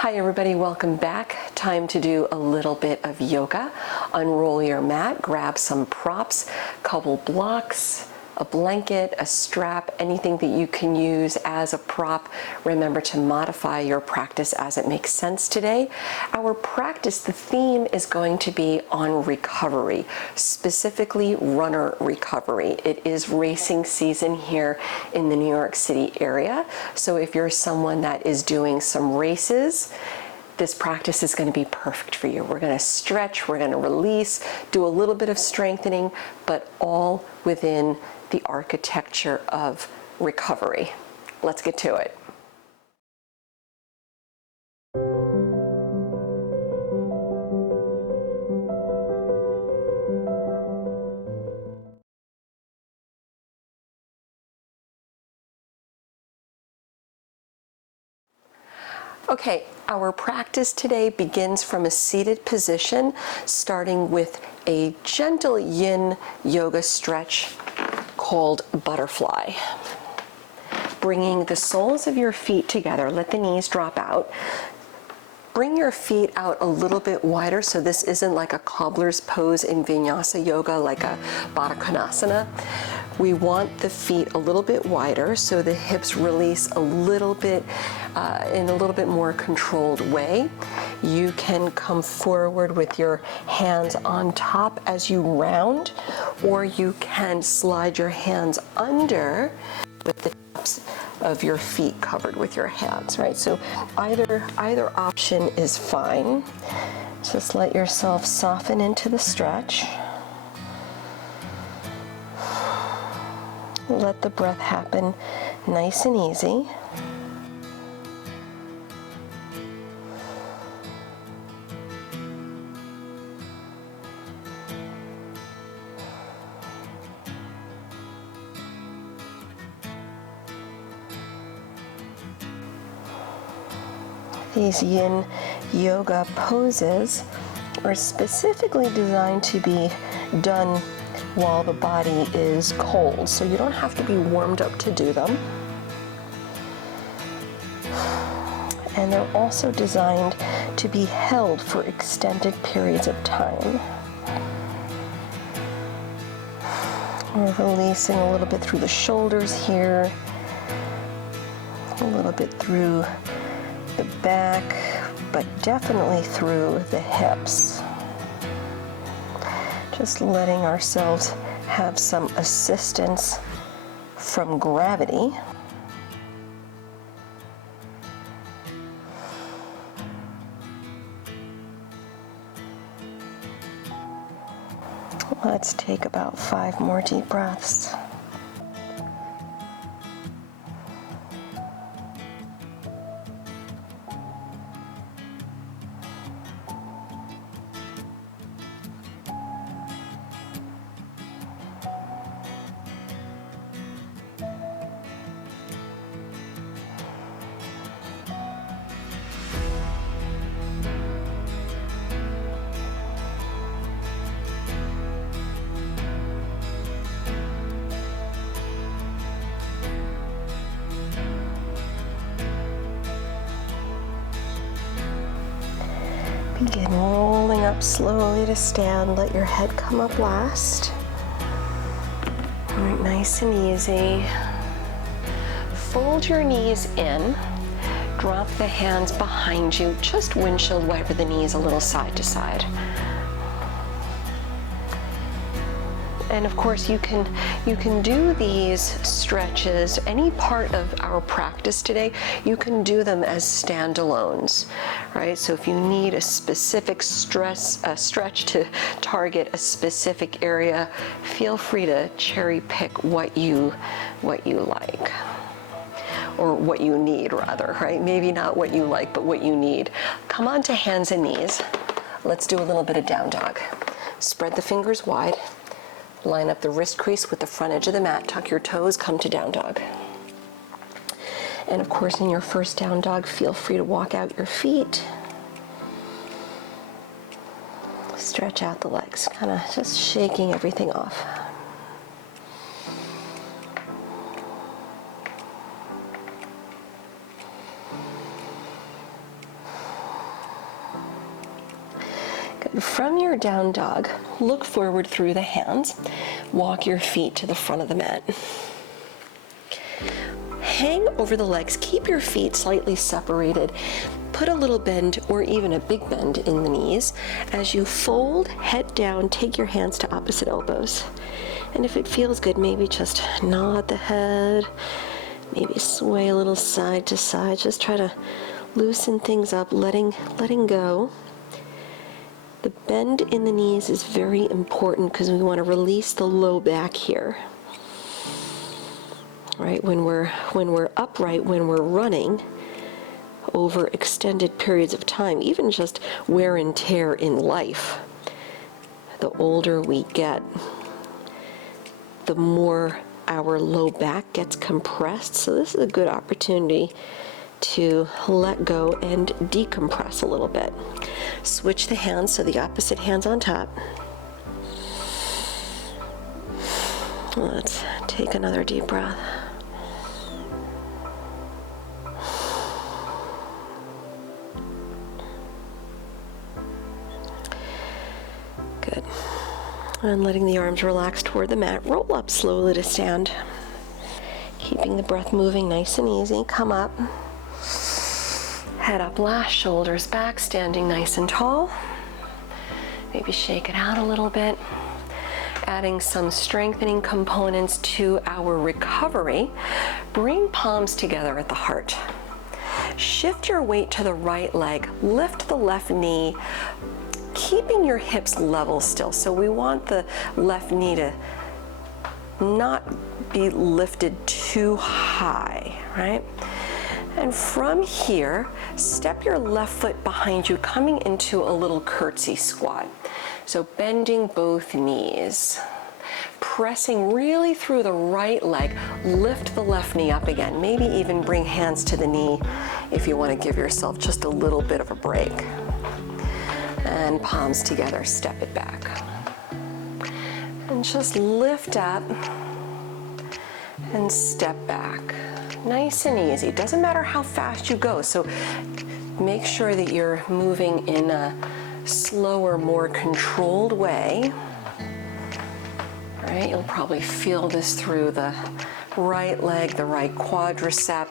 Hi everybody, welcome back. Time to do a little bit of yoga. Unroll your mat, grab some props, couple blocks, a blanket, a strap, anything that you can use as a prop. Remember to modify your practice as it makes sense today. Our practice, the theme is going to be on recovery, specifically runner recovery. It is racing season here in the New York City area. So if you're someone that is doing some races, this practice is going to be perfect for you. We're going to stretch, we're going to release, do a little bit of strengthening, but all within the architecture of recovery. Let's get to it. Okay, our practice today begins from a seated position, starting with a gentle yin yoga stretch called butterfly. Bringing the soles of your feet together, let the knees drop out. Bring your feet out a little bit wider, so this isn't like a cobbler's pose in vinyasa yoga, like a Baddha Konasana. We want the feet a little bit wider so the hips release a little bit in a little bit more controlled way. You can come forward with your hands on top as you round, or you can slide your hands under with the tops of your feet covered with your hands, right? So either option is fine. Just let yourself soften into the stretch. Let the breath happen nice and easy. These yin yoga poses are specifically designed to be done while the body is cold, so you don't have to be warmed up to do them. And they're also designed to be held for extended periods of time. We're releasing a little bit through the shoulders here, a little bit through the back, but definitely through the hips. Just letting ourselves have some assistance from gravity. Let's take about 5 more deep breaths. Begin rolling up slowly to stand. Let your head come up last. All right, nice and easy. Fold your knees in. Drop the hands behind you. Just windshield wiper the knees a little side to side. And of course, you can do these stretches, any part of our practice today, you can do them as standalones, right? So if you need a specific stretch to target a specific area, feel free to cherry pick what you like. Or what you need, rather, right? Maybe not what you like, but what you need. Come on to hands and knees. Let's do a little bit of down dog. Spread the fingers wide. Line up the wrist crease with the front edge of the mat. Tuck your toes, come to down dog. And of course, in your first down dog, feel free to walk out your feet. Stretch out the legs, kind of just shaking everything off. Good. From your down dog, look forward through the hands. Walk your feet to the front of the mat. Hang over the legs. Keep your feet slightly separated. Put a little bend or even a big bend in the knees. As you fold, head down, take your hands to opposite elbows. And if it feels good, maybe just nod the head, maybe sway a little side to side. Just try to loosen things up, letting go. The bend in the knees is very important because we want to release the low back here. Right? When we're upright, when we're running over extended periods of time, even just wear and tear in life, the older we get, the more our low back gets compressed. So this is a good opportunity to let go and decompress a little bit. Switch the hands, so the opposite hand's on top. Let's take another deep breath. Good. And letting the arms relax toward the mat. Roll up slowly to stand. Keeping the breath moving nice and easy. Come up. Head up last, shoulders back, standing nice and tall. Maybe shake it out a little bit. Adding some strengthening components to our recovery. Bring palms together at the heart. Shift your weight to the right leg. Lift the left knee, keeping your hips level still. So we want the left knee to not be lifted too high, right? And from here, step your left foot behind you, coming into a little curtsy squat. So bending both knees, pressing really through the right leg, lift the left knee up again. Maybe even bring hands to the knee if you want to give yourself just a little bit of a break. And palms together, step it back. And just lift up and step back. Nice and easy. Doesn't matter how fast you go. So make sure that you're moving in a slower, more controlled way. All right, you'll probably feel this through the right leg, the right quadricep,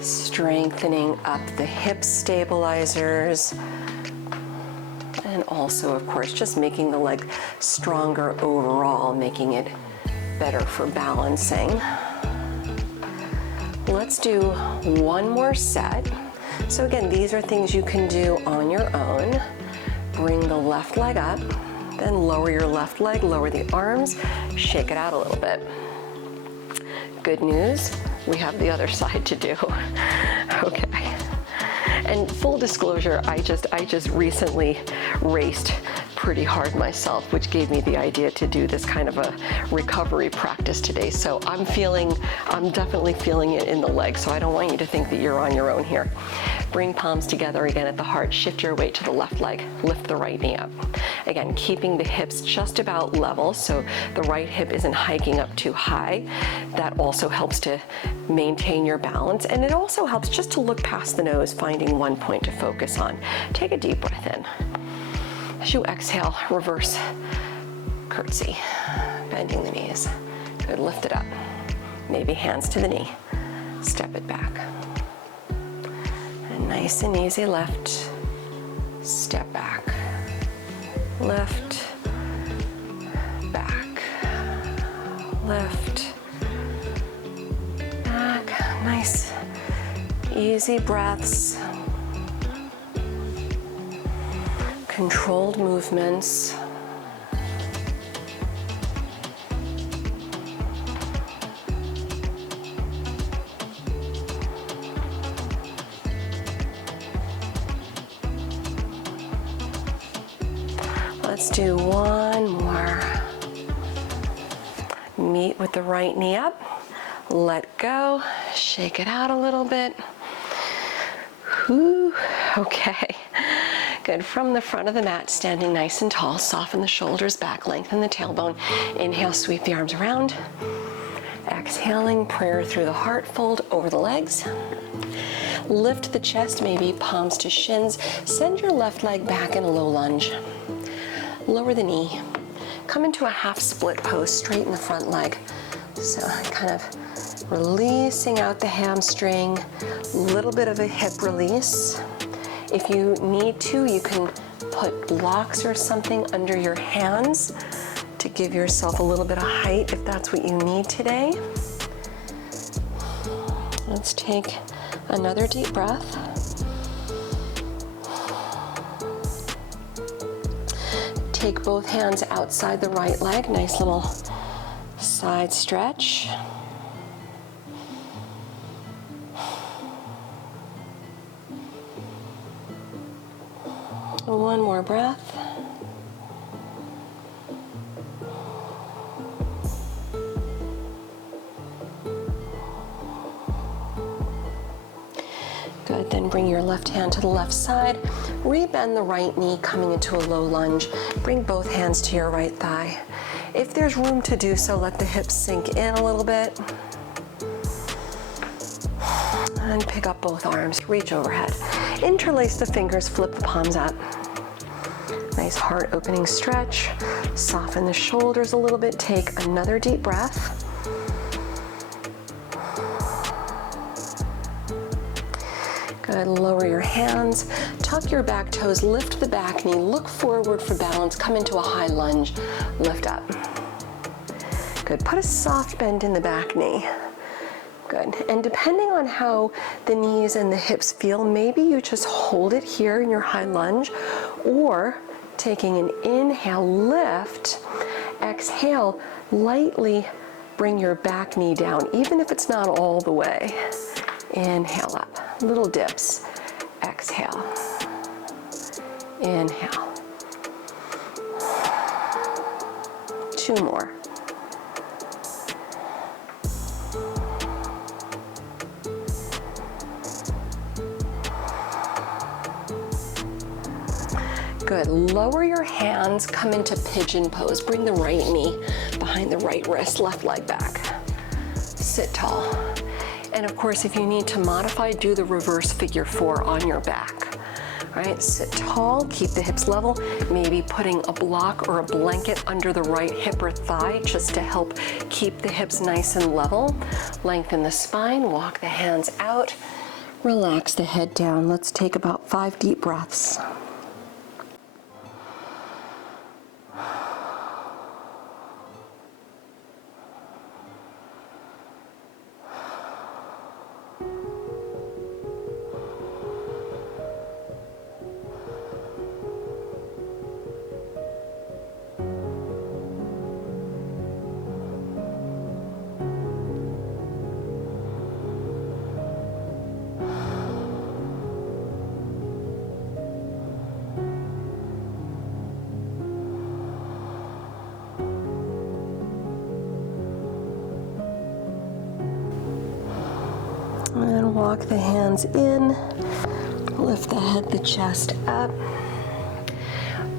strengthening up the hip stabilizers. And also, of course, just making the leg stronger overall, making it better for balancing. Let's do one more set. So again, these are things you can do on your own. Bring the left leg up, then lower your left leg, lower the arms, shake it out a little bit. Good news, we have the other side to do. Okay. And full disclosure, I just recently raced pretty hard myself, which gave me the idea to do this kind of a recovery practice today. So I'm definitely feeling it in the legs, so I don't want you to think that you're on your own here. Bring palms together again at the heart, shift your weight to the left leg, lift the right knee up. Again, keeping the hips just about level, so the right hip isn't hiking up too high. That also helps to maintain your balance, and it also helps just to look past the nose, finding one point to focus on. Take a deep breath in. As you exhale, reverse curtsy, bending the knees. Good, lift it up. Maybe hands to the knee. Step it back. And nice and easy lift, step back. Lift, back, lift, back. Nice, easy breaths. Controlled movements. Let's do one more. Meet with the right knee up. Let go. Shake it out a little bit. Whew. Okay. Good. From the front of the mat, standing nice and tall, soften the shoulders back, lengthen the tailbone. Inhale, sweep the arms around. Exhaling, prayer through the heart, fold over the legs. Lift the chest, maybe palms to shins. Send your left leg back in a low lunge. Lower the knee. Come into a half split pose, straighten the front leg. So kind of releasing out the hamstring, little bit of a hip release. If you need to, you can put blocks or something under your hands to give yourself a little bit of height if that's what you need today. Let's take another deep breath. Take both hands outside the right leg, nice little side stretch. One more breath. Good, then bring your left hand to the left side. Rebend the right knee, coming into a low lunge. Bring both hands to your right thigh. If there's room to do so, let the hips sink in a little bit. And pick up both arms, reach overhead. Interlace the fingers, flip the palms up. Nice heart opening stretch. Soften the shoulders a little bit. Take another deep breath. Good, lower your hands. Tuck your back toes, lift the back knee, look forward for balance, come into a high lunge, lift up. Good, put a soft bend in the back knee. Good, and depending on how the knees and the hips feel, maybe you just hold it here in your high lunge, or taking an inhale, lift, exhale, lightly bring your back knee down, even if it's not all the way. Inhale up, little dips, exhale, inhale. 2 more. Good, lower your hands, come into Pigeon Pose. Bring the right knee behind the right wrist, left leg back. Sit tall. And of course, if you need to modify, do the reverse figure 4 on your back. All right, sit tall, keep the hips level, maybe putting a block or a blanket under the right hip or thigh just to help keep the hips nice and level. Lengthen the spine, walk the hands out, relax the head down. Let's take about 5 deep breaths. And walk the hands in, lift the head, the chest up.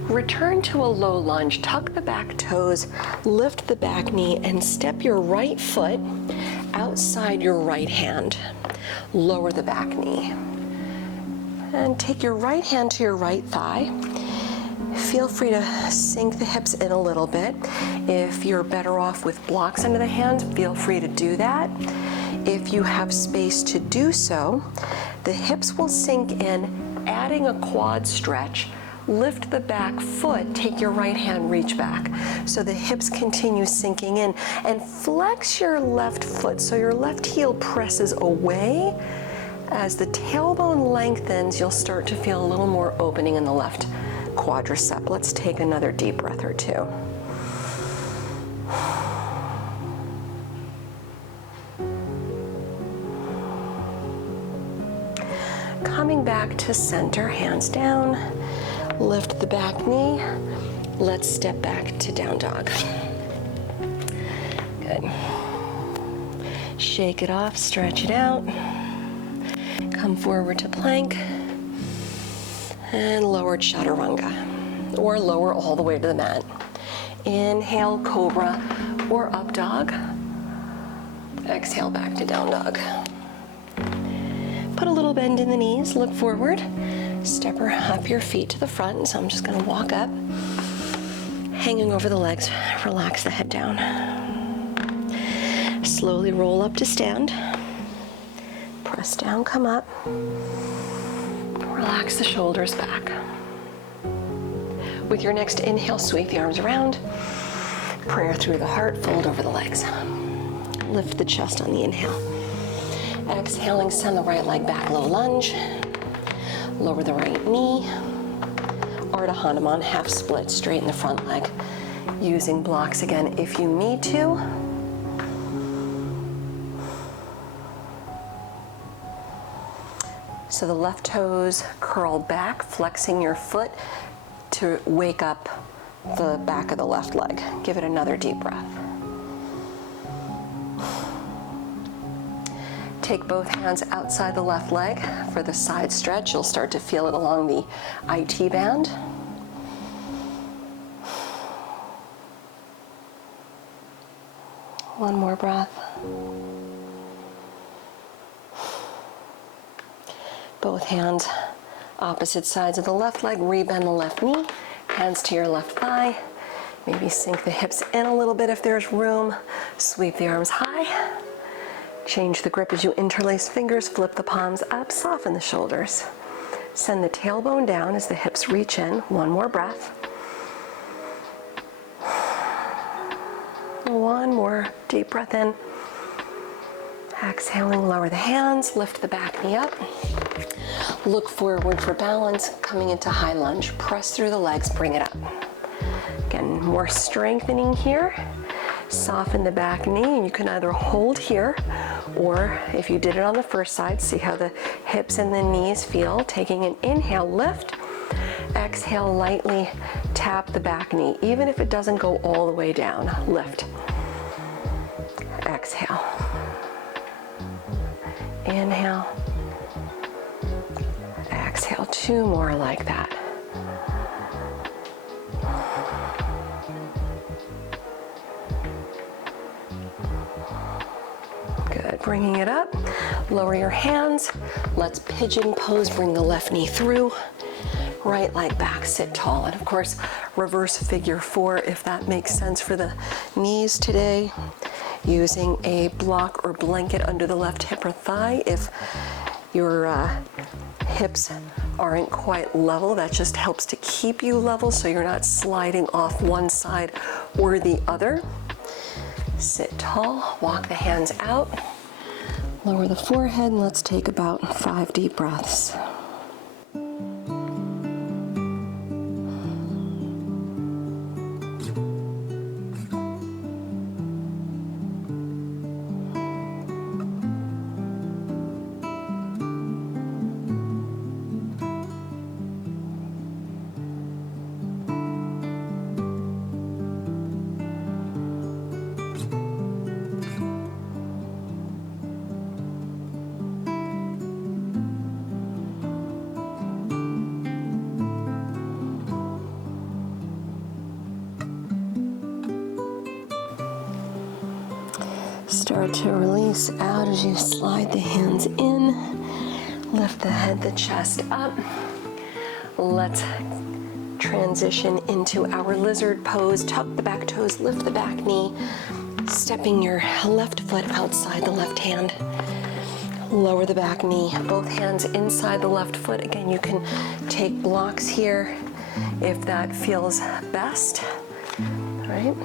Return to a low lunge, tuck the back toes, lift the back knee, and step your right foot outside your right hand. Lower the back knee. And take your right hand to your right thigh. Feel free to sink the hips in a little bit. If you're better off with blocks under the hands, feel free to do that. If you have space to do so, the hips will sink in, adding a quad stretch. Lift the back foot, take your right hand, reach back. So the hips continue sinking in, and flex your left foot so your left heel presses away. As the tailbone lengthens, you'll start to feel a little more opening in the left quadricep. Let's take another deep breath or 2. Coming back to center, hands down, lift the back knee. Let's step back to down dog. Good. Shake it off, stretch it out. Come forward to plank and lower chaturanga, or lower all the way to the mat. Inhale, cobra or up dog. Exhale back to down dog. Put a little bend in the knees, look forward. Step up your feet to the front. So I'm just gonna walk up, hanging over the legs, relax the head down. Slowly roll up to stand. Press down, come up. Relax the shoulders back. With your next inhale, sweep the arms around. Prayer through the heart, fold over the legs. Lift the chest on the inhale. Exhaling, send the right leg back, low lunge. Lower the right knee. Ardha Hanuman, half split, straighten the front leg. Using blocks again if you need to. So the left toes curl back, flexing your foot to wake up the back of the left leg. Give it another deep breath. Take both hands outside the left leg for the side stretch. You'll start to feel it along the IT band. One more breath. Both hands opposite sides of the left leg, rebend the left knee, hands to your left thigh. Maybe sink the hips in a little bit if there's room. Sweep the arms high. Change the grip as you interlace fingers, flip the palms up, soften the shoulders. Send the tailbone down as the hips reach in. One more breath. One more deep breath in. Exhaling, lower the hands, lift the back knee up. Look forward for balance, coming into high lunge. Press through the legs, bring it up. Again, more strengthening here. Soften the back knee, and you can either hold here, or if you did it on the first side, see how the hips and the knees feel. Taking an inhale, lift. Exhale, lightly tap the back knee, even if it doesn't go all the way down. Lift. Exhale. Inhale. Exhale, two more like that. Good, bringing it up. Lower your hands. Let's pigeon pose, bring the left knee through. Right leg back, sit tall. And of course, reverse figure four if that makes sense for the knees today. Using a block or blanket under the left hip or thigh. If your hips aren't quite level, that just helps to keep you level so you're not sliding off one side or the other. Sit tall, walk the hands out, lower the forehead, and let's take about 5 deep breaths. Start to release out as you slide the hands in. Lift the head, the chest up. Let's transition into our lizard pose. Tuck the back toes, lift the back knee. Stepping your left foot outside the left hand. Lower the back knee, both hands inside the left foot. Again, you can take blocks here if that feels best. All right.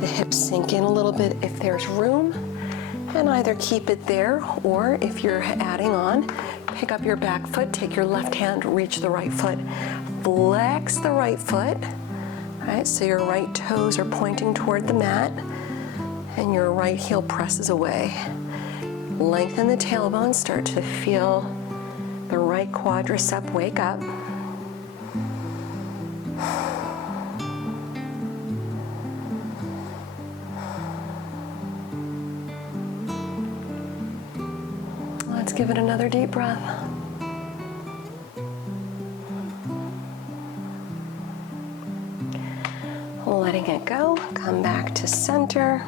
The hips sink in a little bit if there's room, and either keep it there, or if you're adding on, pick up your back foot, take your left hand, reach the right foot, flex the right foot. All right, so your right toes are pointing toward the mat, and your right heel presses away. Lengthen the tailbone, start to feel the right quadricep wake up. Let's give it another deep breath. Letting it go, come back to center.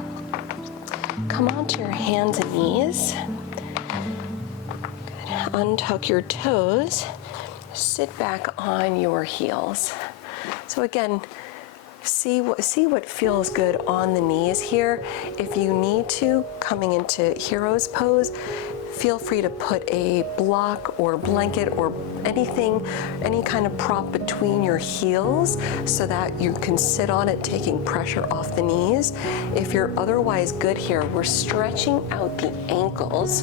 come onto your hands and knees. Good. Untuck your toes. Sit back on your heels. So again, see what feels good on the knees here. If you need to, coming into hero's pose, feel free to put a block or blanket or anything, any kind of prop between your heels so that you can sit on it, taking pressure off the knees. If you're otherwise good here, we're stretching out the ankles,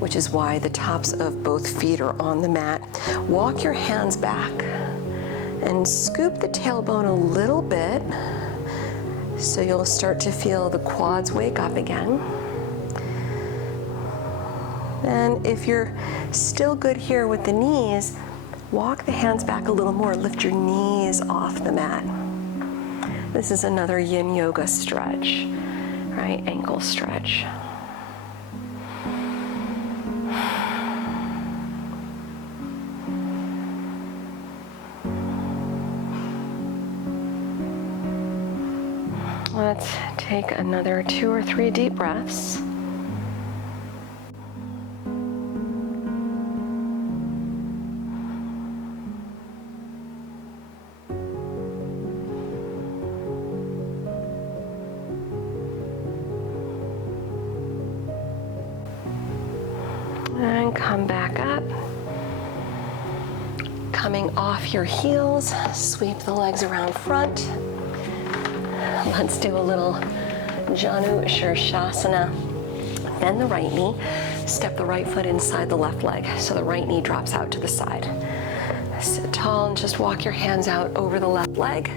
which is why the tops of both feet are on the mat. Walk your hands back and scoop the tailbone a little bit so you'll start to feel the quads wake up again. And if you're still good here with the knees, walk the hands back a little more, lift your knees off the mat. This is another Yin Yoga stretch, right? Ankle stretch. Let's take another 2 or 3 deep breaths. And come back up. Coming off your heels, sweep the legs around front. Let's do a little Johnnu Shasana. Bend the right knee, step the right foot inside the left leg, so the right knee drops out to the side. Sit tall and just walk your hands out over the left leg,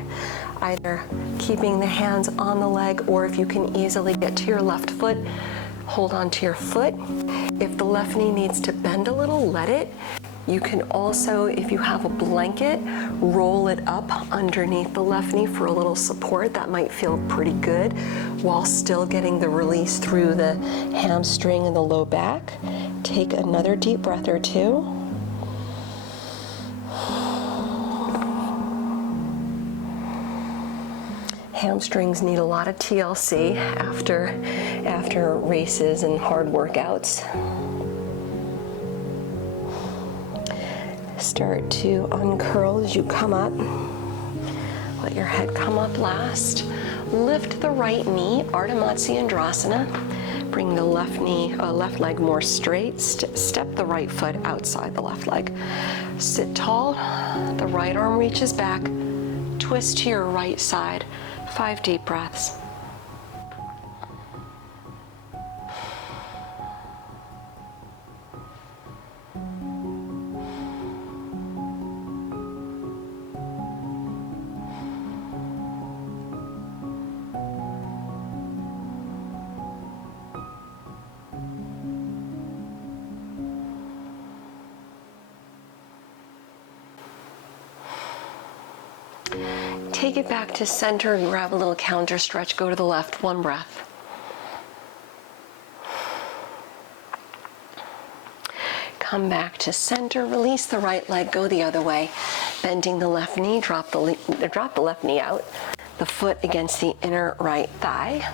either keeping the hands on the leg, or if you can easily get to your left foot, hold on to your foot. If the left knee needs to bend a little, let it. You can also, if you have a blanket, roll it up underneath the left knee for a little support. That might feel pretty good while still getting the release through the hamstring and the low back. Take another deep breath or two. Hamstrings need a lot of TLC after races and hard workouts. Start to uncurl as you come up. Let your head come up last. Lift the right knee, Ardha Matsyendrasana. Bring the left knee, left leg more straight. Step the right foot outside the left leg. Sit tall. The right arm reaches back. Twist to your right side. 5 deep breaths. Take it back to center, grab a little counter stretch, go to the left, 1 breath. Come back to center, release the right leg, go the other way. Bending the left knee, drop the left knee out, the foot against the inner right thigh.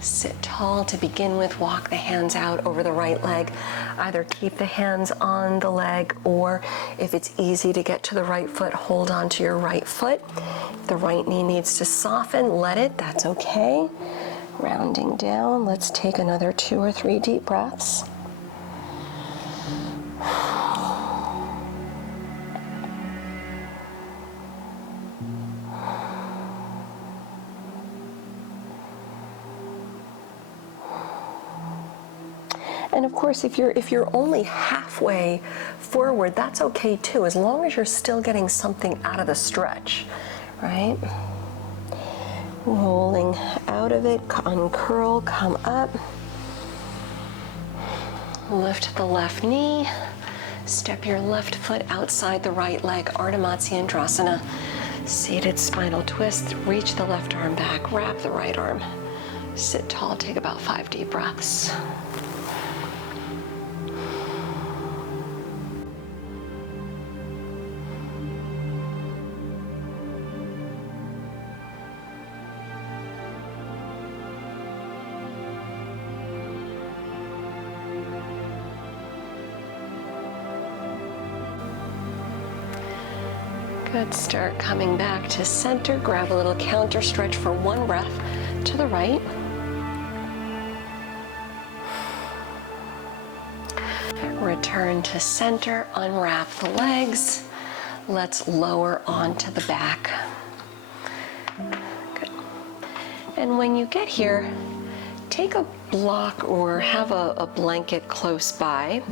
Sit tall to begin with, walk the hands out over the right leg. Either keep the hands on the leg, or if it's easy to get to the right foot, hold on to your right foot. If the right knee needs to soften, let it, that's okay. Rounding down, let's take another 2 or 3 deep breaths. And of course, if you're only halfway forward, that's okay too, as long as you're still getting something out of the stretch, right? Rolling out of it, uncurl, come up. Lift the left knee, step your left foot outside the right leg, Ardha Matsyendrasana. Seated spinal twist, reach the left arm back, wrap the right arm. Sit tall, take about 5 deep breaths. Good. Start coming back to center. Grab a little counter stretch for one breath to the right. Return to center, unwrap the legs. Let's lower onto the back. Good. And when you get here, take a block or have a blanket close by.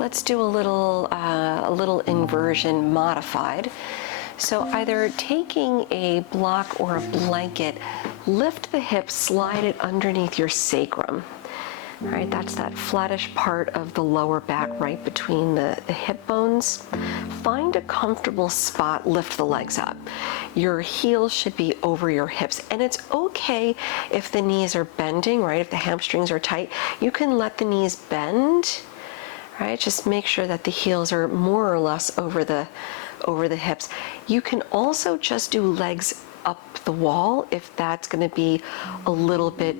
Let's do a little inversion modified. So either taking a block or a blanket, lift the hips, slide it underneath your sacrum. All right, that's that flattish part of the lower back right between the hip bones. Find a comfortable spot, lift the legs up. Your heels should be over your hips, and it's okay if the knees are bending, right? If the hamstrings are tight, you can let the knees bend, right? Just make sure that the heels are more or less over the hips. You can also just do legs up the wall if that's going to be a little bit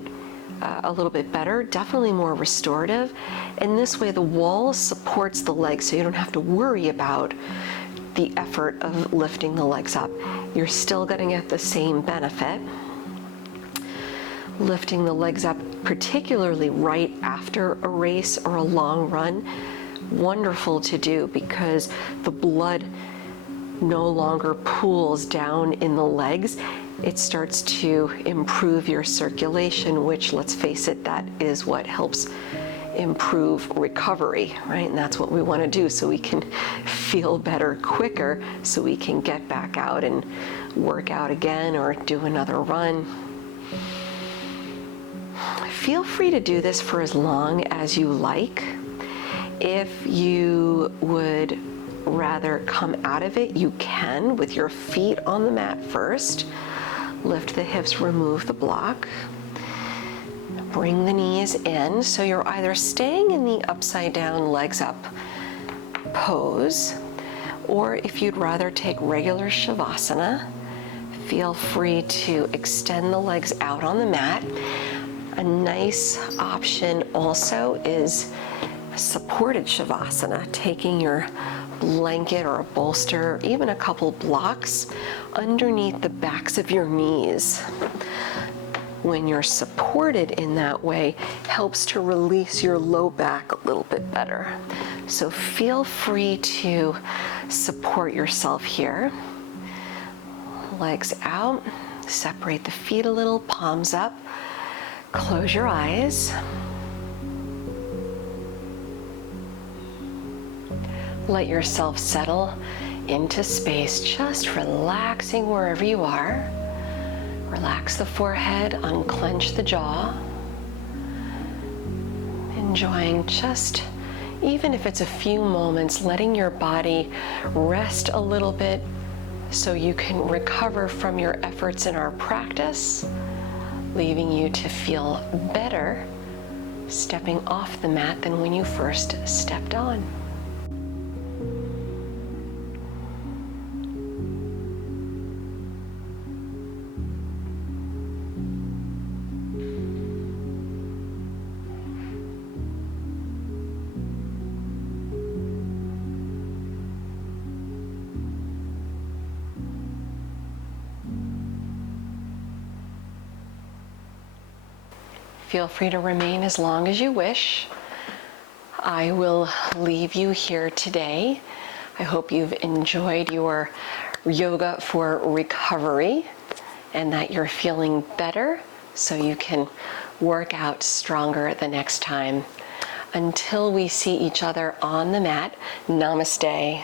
better, definitely more restorative. And this way the wall supports the legs, so you don't have to worry about the effort of lifting the legs up. You're still going to get the same benefit. Lifting the legs up, particularly right after a race or a long run, wonderful to do because the blood no longer pools down in the legs. It starts to improve your circulation, which, let's face it, that is what helps improve recovery, right? And that's what we want to do, so we can feel better quicker, so we can get back out and work out again or do another run. Feel free to do this for as long as you like. If you would rather come out of it, you can with your feet on the mat first. Lift the hips, remove the block. Bring the knees in. So you're either staying in the upside down, legs up pose, or if you'd rather take regular Shavasana, feel free to extend the legs out on the mat. A nice option also is supported Shavasana, taking your blanket or a bolster, even a couple blocks underneath the backs of your knees. When you're supported in that way, helps to release your low back a little bit better. So feel free to support yourself here. Legs out, separate the feet a little, palms up, close your eyes. Let yourself settle into space, just relaxing wherever you are. Relax the forehead, unclench the jaw. Enjoying just, even if it's a few moments, letting your body rest a little bit so you can recover from your efforts in our practice, leaving you to feel better stepping off the mat than when you first stepped on. Feel free to remain as long as you wish. I will leave you here today. I hope you've enjoyed your yoga for recovery and that you're feeling better so you can work out stronger the next time. Until we see each other on the mat, namaste.